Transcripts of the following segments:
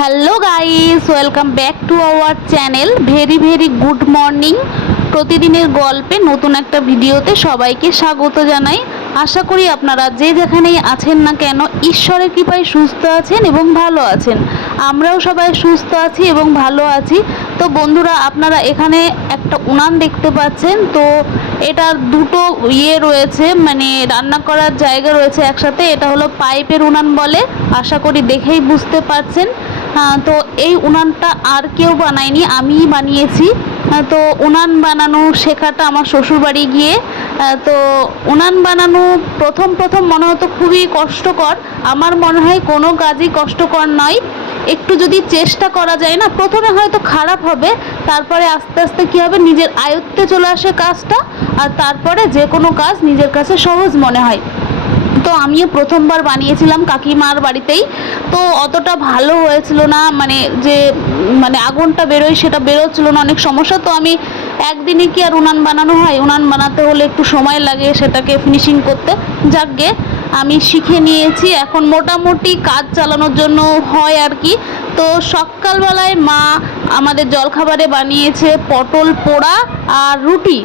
Hello guys, welcome back to our channel. Very very good morning. প্রতিদিনের গল্পে নতুন একটা ভিডিওতে সবাইকে স্বাগত জানাই। আশা করি আপনারা যে যেখানেই আছেন না কেন ঈশ্বরের কৃপায় সুস্থ আছেন এবং ভালো আছেন। আমরাও সবাই সুস্থ আছি এবং ভালো আছি। তো বন্ধুরা, আপনারা এখানে একটা উনান দেখতে পাচ্ছেন। তো এটার দুটো রয়েছে, মানে রান্না করার জায়গা রয়েছে একসাথে। এটা হলো পাইপের উনান বলে, আশা করি দেখেই বুঝতে পারছেন। তো এই উনানটা আর কেউ বানায়নি, আমিই বানিয়েছি। তো উনান বানানো শেখাটা আমার শ্বশুরবাড়ি গিয়ে। তো উনান বানানো প্রথম মনে হতো খুবই কষ্টকর। আমার মনে হয় কোনো কাজই কষ্টকর নয়, একটু যদি চেষ্টা করা যায় না, প্রথমে হয়তো খারাপ হবে, তারপরে আস্তে আস্তে কী হবে, নিজের আয়ত্তে চলে আসে কাজটা, আর তারপরে যে কোনো কাজ নিজের কাছে সহজ মনে হয়। তো আমিও প্রথমবার বানিয়েছিলাম কাকিমার বাড়িতেই। তো অতটা ভালো হয়েছিল না, মানে আগুনটা বেরোয় সেটা বেরোচ্ছিল না, অনেক সমস্যা। তো আমি একদিনে কি আর উনান বানানো হয়? উনান বানাতে হলে একটু সময় লাগে সেটাকে ফিনিশিং করতে। যাকগে, আমি শিখে নিয়েছি, এখন মোটামুটি কাজ চালানোর জন্য হয় আর কি। তো সকালবেলায় মা আমাদের জলখাবারে বানিয়েছে পটল পোড়া আর রুটি।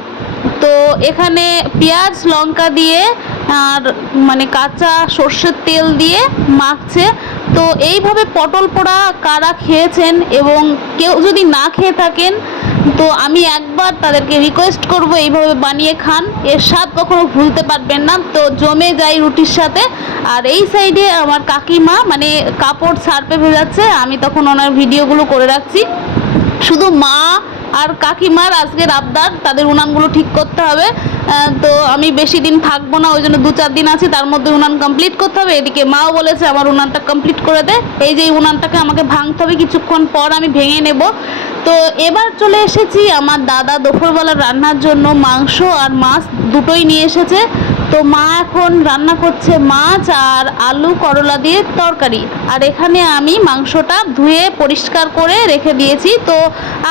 তো এখানে পেঁয়াজ লঙ্কা দিয়ে আর মানে কাঁচা সর্ষের তেল দিয়ে মাখছে। তো এইভাবে পটল পোড়া কারা খেয়েছেন এবং কেউ যদি না খেয়ে থাকেন, তো আমি একবার তাদেরকে রিকোয়েস্ট করব এইভাবে বানিয়ে খান, এর স্বাদ কখনো ভুলতে পারবেন না। তো জমে যায় রুটির সাথে। আর এই সাইডে আমার কাকিমা মানে কাপড় সার্ফে ভেজাচ্ছে, আমি তখন ওনার ভিডিওগুলো করে রাখছি। শুধু মা আর কাকিমার আজকের আবদার, তাদের উনানগুলো ঠিক করতে হবে। তো আমি বেশি দিন থাকবো না, ওই জন্য 2-4 দিন আছি, তার মধ্যে উনান কমপ্লিট করতে হবে। এদিকে মাও বলেছে আমার উনানটা কমপ্লিট করে দে। এই যে উনানটাকে আমাকে ভাঙতে হবে, কিছুক্ষণ পর আমি ভেঙে নেব। তো এবার চলে এসেছি আমার দাদা দুপুরবেলা রান্নার জন্য মাংস আর মাছ দুটোই নিয়ে এসেছে। তো মা এখন রান্না করছে মাছ আর আলু করলা দিয়ে তরকারি। আর এখানে আমি মাংসটা ধুয়ে পরিষ্কার করে রেখে দিয়েছি। তো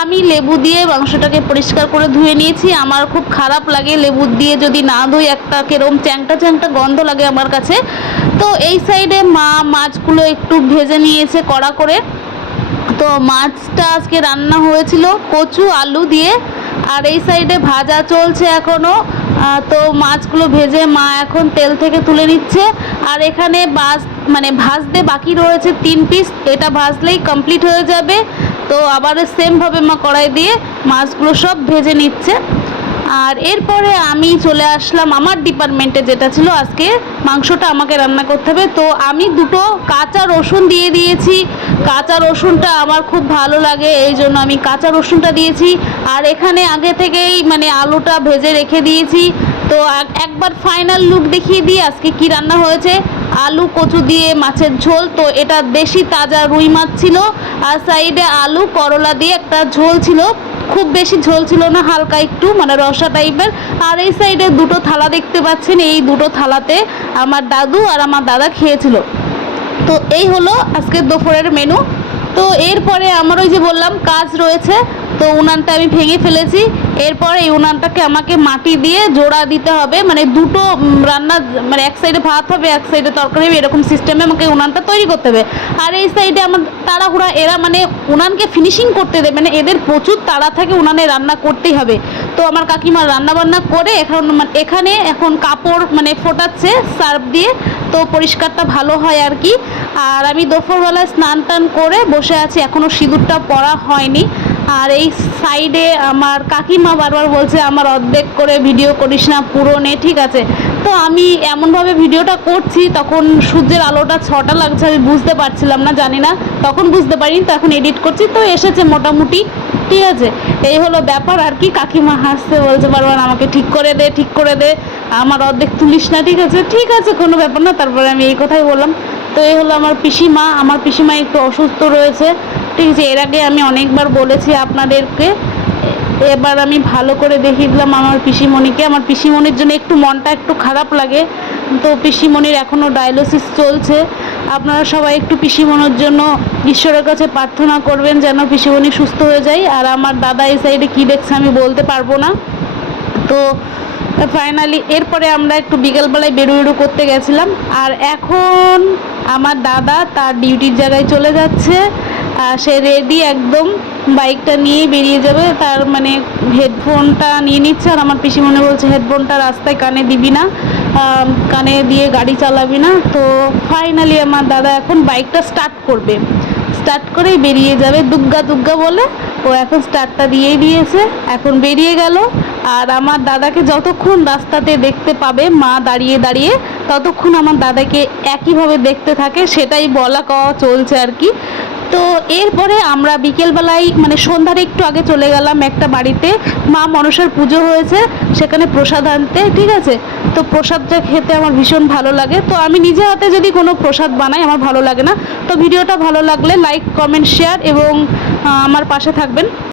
আমি লেবু দিয়ে মাংসটাকে পরিষ্কার করে ধুয়ে নিয়েছি। আমার খুব খারাপ লাগে লেবু দিয়ে যদি না ধুই, একটা কেরম চ্যাংটা গন্ধ লাগে আমার কাছে। তো এই সাইডে মা মাছগুলো একটু ভেজে নিয়েছে কড়া করে। তো মাছটা আজকে রান্না হয়েছিল কচু আলু দিয়ে। আর এই সাইডে ভাজা চলছে এখনও। তো মাছগুলো ভেজে মা এখন তেল থেকে তুলে নিচ্ছে। আর এখানে ভাজতে বাকি রয়েছে 3 পিস, এটা ভাজলেই কমপ্লিট হয়ে যাবে। তো আবার সেমভাবে মা কড়াই দিয়ে মাছগুলো সব ভেজে নিচ্ছে। আর এরপরে আমি চলে আসলাম আমার ডিপার্টমেন্টে, যেটা ছিল আজকে মাংসটা আমাকে রান্না করতে হবে। তো আমি 2টো কাঁচা রসুন দিয়ে দিয়েছি। কাঁচা রসুনটা আমার খুব ভালো লাগে, এই জন্য আমি কাঁচা রসুনটা দিয়েছি। আর এখানে আগে থেকেই আলুটা ভেজে রেখে দিয়েছি। তো একবার ফাইনাল লুক দেখিয়ে দিই আজকে কি রান্না হয়েছে। আলু কচু দিয়ে মাছের ঝোল। তো এটা দেশি তাজা রুই মাছ ছিল। আর সাইডে আলু করলা দিয়ে একটা ঝোল ছিল, খুব বেশি ঝোল ছিল না, হালকা একটু রসা টাইপের। আর এই সাইডে 2টো থালা দেখতে পাচ্ছেন, এই 2টো থালাতে আমার দাদু আর আমার দাদা খেয়েছিল। তো এই হলো আজকে দুপুরের মেনু। তো এরপরে আমার ওই যে বললাম কাজ রয়েছে, তো উনানটা আমি ভেঙে ফেলেছি। এরপর এই উনানটাকে আমাকে মাটি দিয়ে জোড়া দিতে হবে, 2টো রান্না, এক সাইডে ভাত হবে এক সাইডে তরকারি হবে, এরকম সিস্টেমে আমাকে উনানটা তৈরি করতে হবে। আর এই সাইডে আমার তাড়াহুড়া, এরা উনানকে ফিনিশিং করতে দেবে, এদের প্রচুর তাড়া থাকে, উনানে রান্না করতেই হবে। তো আমার কাকিমা রান্না বান্না করে এখানে এখন কাপড় ফোটাচ্ছে সার্ফ দিয়ে, তো পরিষ্কারটা ভালো হয় আর কি। আর আমি দুপুরবেলায় স্নান টান করে বসে আছি, এখনও সিঁদুরটা পরা হয়নি। আর এই সাইডে আমার কাকিমা বারবার বলছে আমার অর্ধেক করে ভিডিও করিস না, পুরো নে, ঠিক আছে। তো আমি এমনভাবে ভিডিওটা করছি, তখন সূর্যের আলোটা 6টা লাগছে, আমি বুঝতে পারছিলাম না, জানি না, তখন বুঝতে পারিনি। তো এখন এডিট করছি, তো এসেছে মোটামুটি, ঠিক আছে। এই হলো ব্যাপার আর কি। কাকিমা হাসতে বলছে বারবার আমাকে ঠিক করে দে, আমার অর্ধেক তুলিস না, ঠিক আছে কোনো ব্যাপার না। তারপরে আমি এই কথাই বললাম। তো এই হলো আমার পিসিমা একটু অসুস্থ রয়েছে, ঠিক আছে। এর আগে আমি অনেকবার বলেছি আপনাদেরকে, এবার আমি ভালো করে দেখিয়ে দিলাম আমার পিসিমণিকে। আমার পিসিমণির জন্য একটু মনটা একটু খারাপ লাগে। তো পিসিমণির এখনও ডায়ালিসিস চলছে। আপনারা সবাই একটু পিসিমণির জন্য ঈশ্বরের কাছে প্রার্থনা করবেন যেন পিসিমণি সুস্থ হয়ে যায়। আর আমার দাদা এই সাইডে কী দেখছে আমি বলতে পারবো না। তো ফাইনালি এরপরে আমরা একটু বিকেলবেলায় বেরু করতে গেছিলাম। আর এখন আমার দাদা তার ডিউটির জায়গায় চলে যাচ্ছে। সে রেডি একদম, বাইকটা নিয়ে বেরিয়ে যাবে। তার মানে হেডফোনটা নিয়ে নিচ্ছে, আর আমার পিসিমণি বলছে হেডফোনটা রাস্তায় কানে দিবি না, কানে দিয়ে গাড়ি চালাবি না। তো ফাইনালি আমার দাদা এখন বাইকটা স্টার্ট করবে, স্টার্ট করেই বেরিয়ে যাবে দুগ্গা দুগ্গা বলে। ও এখন স্টার্টটা দিয়েই দিয়েছে, এখন বেরিয়ে গেল। আর আমার দাদাকে যতক্ষণ রাস্তাতে দেখতে পাবে মা দাঁড়িয়ে দাঁড়িয়ে, ততক্ষণ আমার দাদাকে একইভাবে দেখতে থাকে, সেটাই বলা কওয়া চলছে আর কি। তো এরপরে আমরা বিকেলবেলায় মানে সন্ধ্যার একটু আগে চলে গেলাম একটা বাড়িতে, মা মনসার পুজো হয়েছে, সেখানে প্রসাদ আনতে। ঠিক আছে, তো প্রসাদটা খেতে আমার ভীষণ ভালো লাগে। তো আমি নিজে হাতে যদি কোনো প্রসাদ বানাই আমার ভালো লাগে না। তো ভিডিওটা ভালো লাগলে লাইক, কমেন্ট, শেয়ার এবং আমার পাশে থাকবেন।